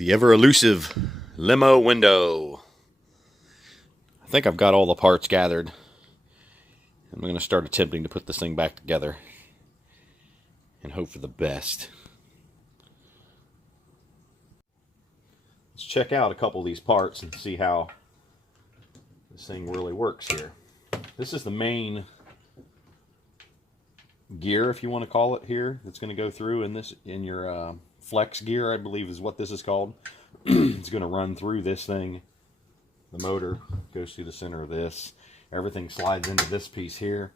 The ever elusive limo window. I think I've got all the parts gathered. I'm going to start attempting to put this thing back together and hope for the best. Let's check out a couple of these parts and see how this thing really works here. This is the main gear, if you want to call it, here that's going to go through in your flex gear, I believe is what this is called. It's going to run through this thing. The motor goes through the center of this. Everything slides into this piece here,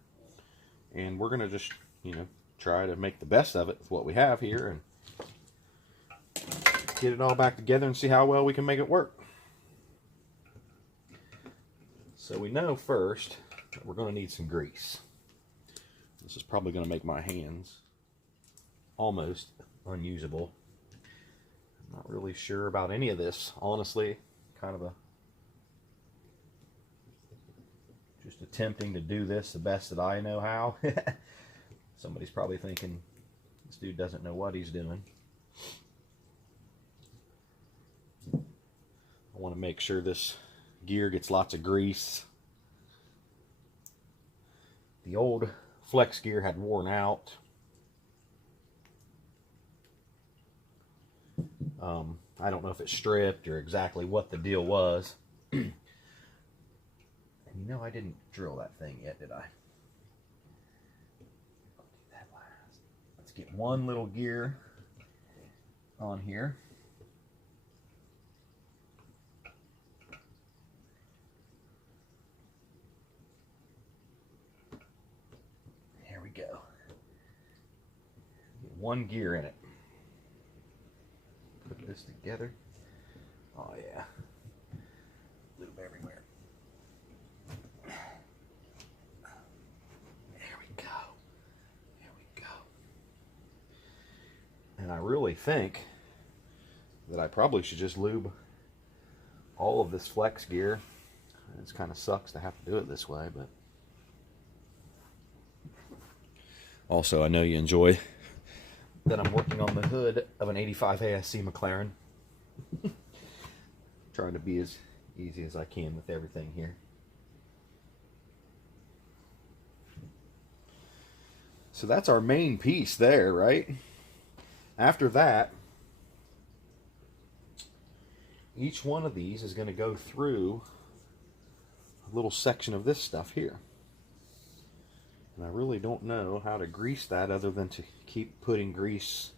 and we're going to just, try to make the best of it with what we have here and get it all back together and see how well we can make it work. So we know first that we're going to need some grease. This is probably going to make my hands almost unusable. I'm not really sure about any of this, honestly. Kind of just attempting to do this the best that I know how. Somebody's probably thinking, this dude doesn't know what he's doing. I want to make sure this gear gets lots of grease. The old flex gear had worn out. I don't know if it stripped or exactly what the deal was. And I didn't drill that thing yet, did I? I'll do that last. Let's get one little gear on here. There we go. Get one gear in it. Put this together. Oh yeah. Lube everywhere. There we go. There we go. And I really think that I probably should just lube all of this flex gear. It kind of sucks to have to do it this way, but also I know you enjoy that I'm working on the hood of an 85 ASC McLaren. Trying to be as easy as I can with everything here. So that's our main piece there, right? After that, each one of these is going to go through a little section of this stuff here. And I really don't know how to grease that other than to keep putting grease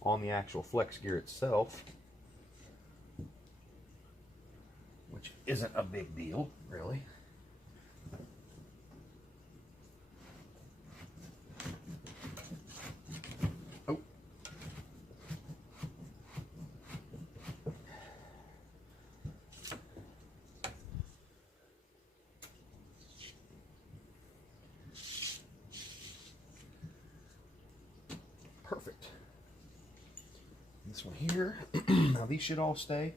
on the actual flex gear itself, which isn't a big deal, really. Oh. Perfect. This one here. Now these should all stay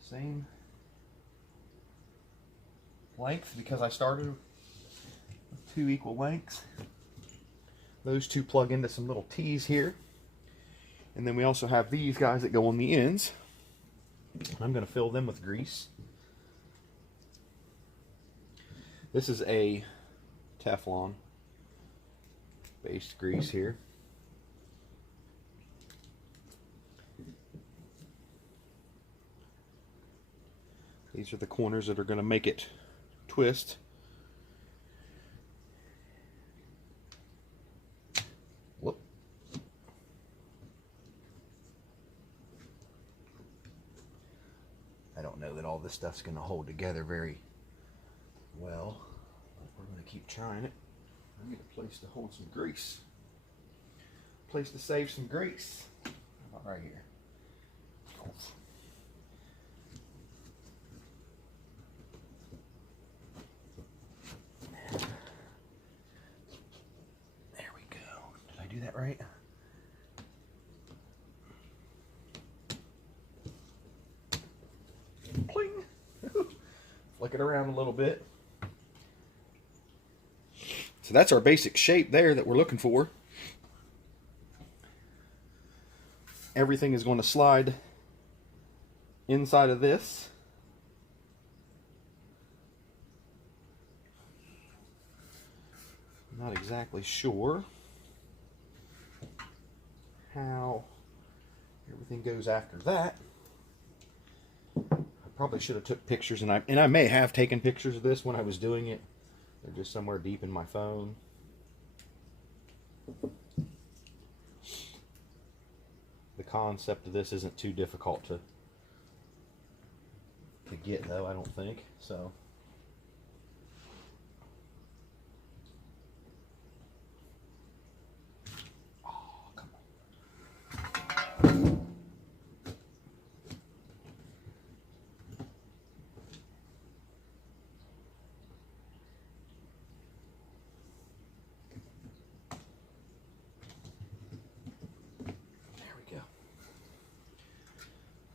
the same length because I started with two equal lengths. Those two plug into some little T's here. And then we also have these guys that go on the ends. I'm going to fill them with grease. This is a Teflon based grease here. These are the corners that are going to make it twist. Whoop. I don't know that all this stuff's going to hold together very well, but we're going to keep trying it. I need a place to hold some grease. A place to save some grease. How about right here? Do that right? Pling! Flick it around a little bit. So that's our basic shape there that we're looking for. Everything is going to slide inside of this. Not exactly sure how everything goes after that. I probably should have took pictures, and I may have taken pictures of this when I was doing it. They're just somewhere deep in my phone. The concept of this isn't too difficult to get, though, I don't think. So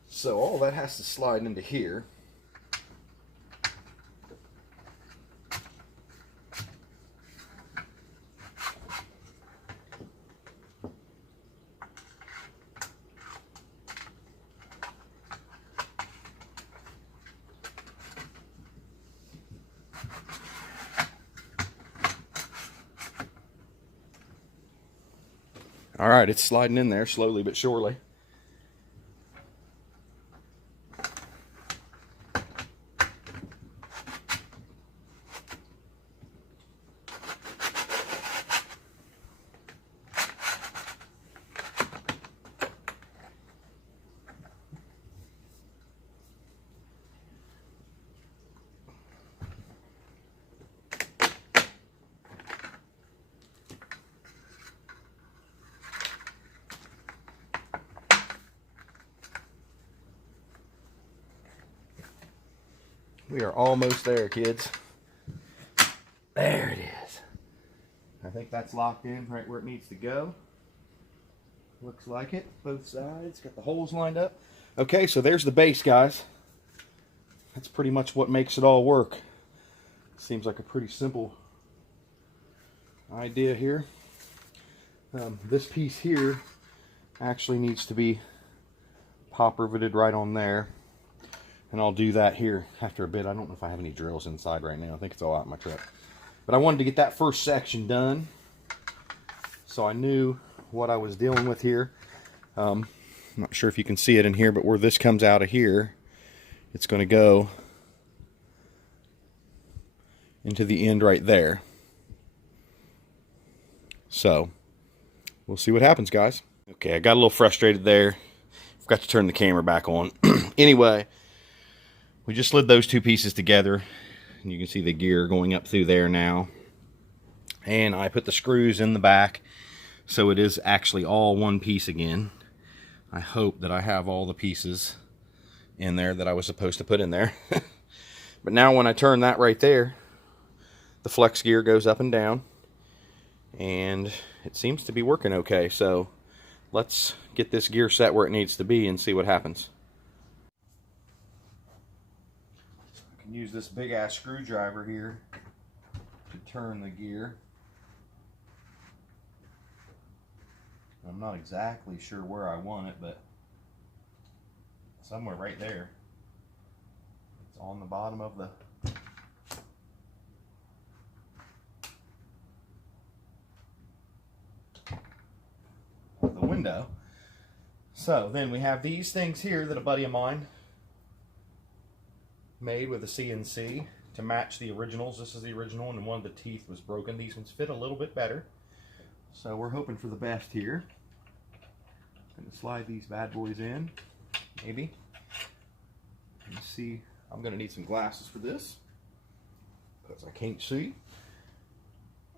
so all that has to slide into here. All right, it's sliding in there slowly but surely. We are almost there, kids. There it is. I think that's locked in right where it needs to go. Looks like it, both sides. Got the holes lined up. Okay, so there's the base, guys. That's pretty much what makes it all work. Seems like a pretty simple idea here. This piece here actually needs to be pop riveted right on there. And I'll do that here after a bit. I don't know if I have any drills inside right now. I think it's all out in my truck. But I wanted to get that first section done, so I knew what I was dealing with here. I'm not sure if you can see it in here, but where this comes out of here, it's going to go into the end right there. So we'll see what happens, guys. Okay, I got a little frustrated there. Forgot to turn the camera back on. Anyway, we just slid those two pieces together, and you can see the gear going up through there now. And I put the screws in the back, so it is actually all one piece again. I hope that I have all the pieces in there that I was supposed to put in there. But now when I turn that right there, the flex gear goes up and down, and it seems to be working okay. So let's get this gear set where it needs to be and see what happens. Use this big ass screwdriver here to turn the gear. I'm not exactly sure where I want it, but somewhere right there. It's on the bottom of the window. So then we have these things here that a buddy of mine made with a CNC to match the originals. This is the original, and one of the teeth was broken. These ones fit a little bit better, so we're hoping for the best here. Gonna slide these bad boys in, maybe. Let's see. I'm gonna need some glasses for this because I can't see.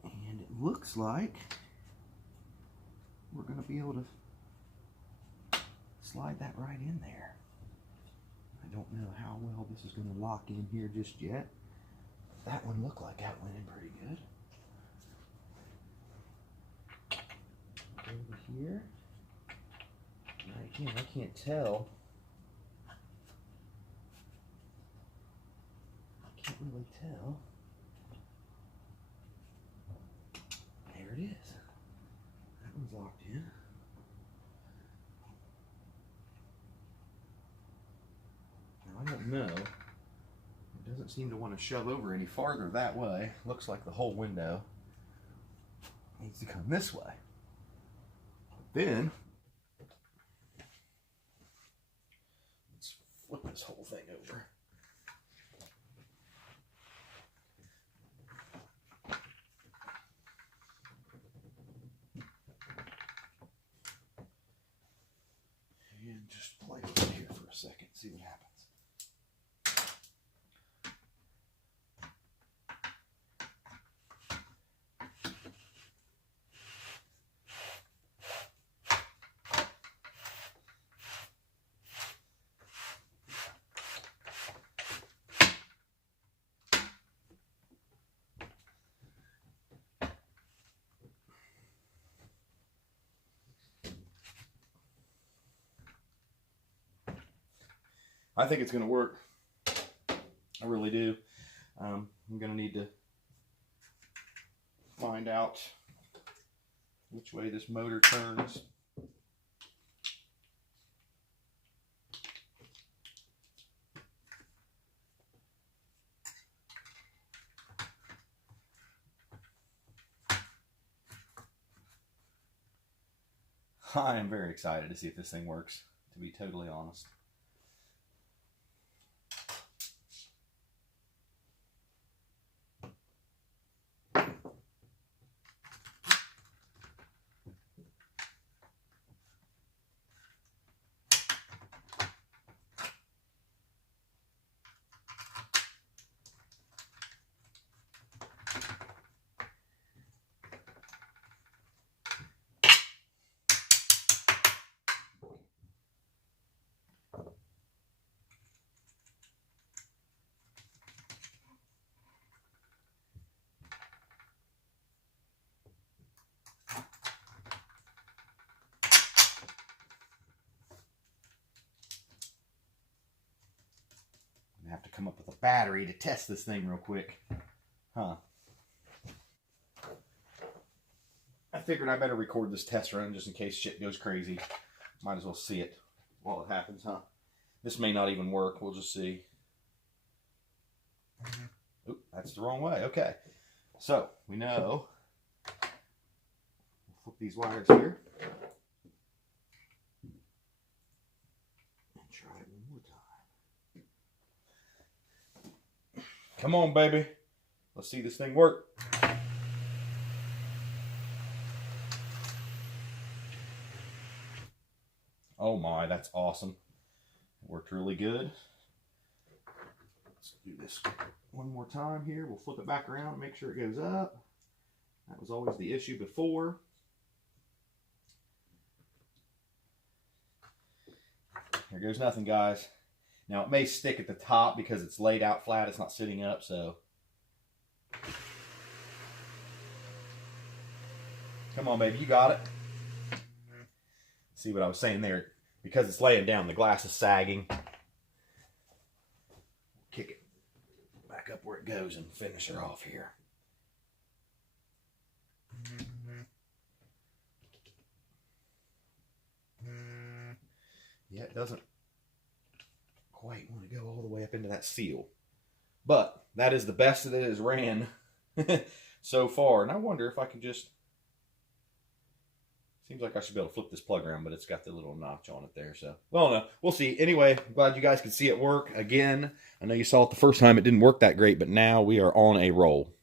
And it looks like we're gonna be able to slide that right in there. I don't know how well this is going to lock in here just yet. That one looked like that went in pretty good. Over here. Again, I can't tell. I can't really tell. There it is. That one's locked in. No. It doesn't seem to want to shove over any farther that way. Looks like the whole window needs to come this way. Then, let's flip this whole thing over. And just play with it here for a second, see what happens. I think it's going to work. I really do. I'm going to need to find out which way this motor turns. I am very excited to see if this thing works, to be totally honest. I have to come up with a battery to test this thing real quick. Huh. I figured I better record this test run just in case shit goes crazy. Might as well see it while it happens, huh? This may not even work. We'll just see. Oop, that's the wrong way. Okay. So, we know. We'll flip these wires here. And try it one more time. Come on, baby. Let's see this thing work. Oh my, that's awesome. It worked really good. Let's do this one more time here. We'll flip it back around and make sure it goes up. That was always the issue before. Here goes nothing, guys. Now it may stick at the top because it's laid out flat. It's not sitting up, so. Come on, baby, you got it. See what I was saying there? Because it's laying down, the glass is sagging. Kick it back up where it goes and finish her off here. Yeah, it doesn't quite want to go all the way up into that seal. But that is the best that it has ran so far. And I wonder if I can just... Seems like I should be able to flip this plug around, but it's got the little notch on it there. So, well, no, we'll see. Anyway, I'm glad you guys could see it work. Again, I know you saw it the first time. It didn't work that great, but now we are on a roll.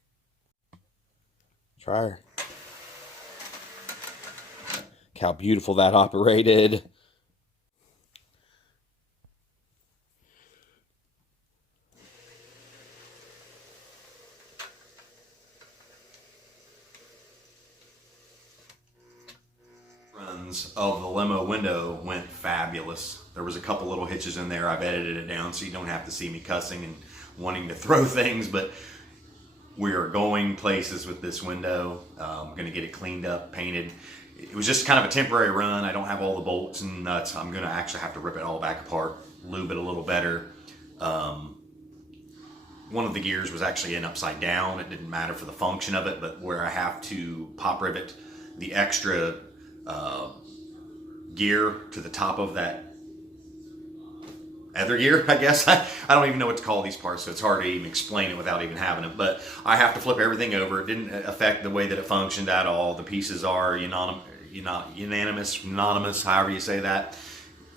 Try her. Look how beautiful that operated. Of the limo window went fabulous. There was a couple little hitches in there. I've edited it down so you don't have to see me cussing and wanting to throw things, but we are going places with this window. I'm going to get it cleaned up, painted. It was just kind of a temporary run. I don't have all the bolts and nuts. I'm going to actually have to rip it all back apart, lube it a little better. One of the gears was actually in upside down. It didn't matter for the function of it, but where I have to pop rivet the extra gear to the top of that ether gear, I guess. I don't even know what to call these parts, so it's hard to even explain it without even having it. But I have to flip everything over. It didn't affect the way that it functioned at all. The pieces are unanimous, however you say that.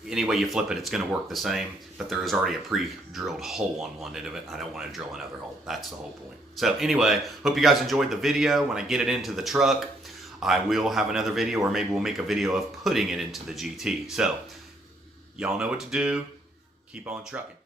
Any way you flip it, it's going to work the same. But there is already a pre-drilled hole on one end of it. I don't want to drill another hole. That's the whole point. So anyway, hope you guys enjoyed the video. When I get it into the truck, I will have another video, or maybe we'll make a video of putting it into the GT. So y'all know what to do. Keep on trucking.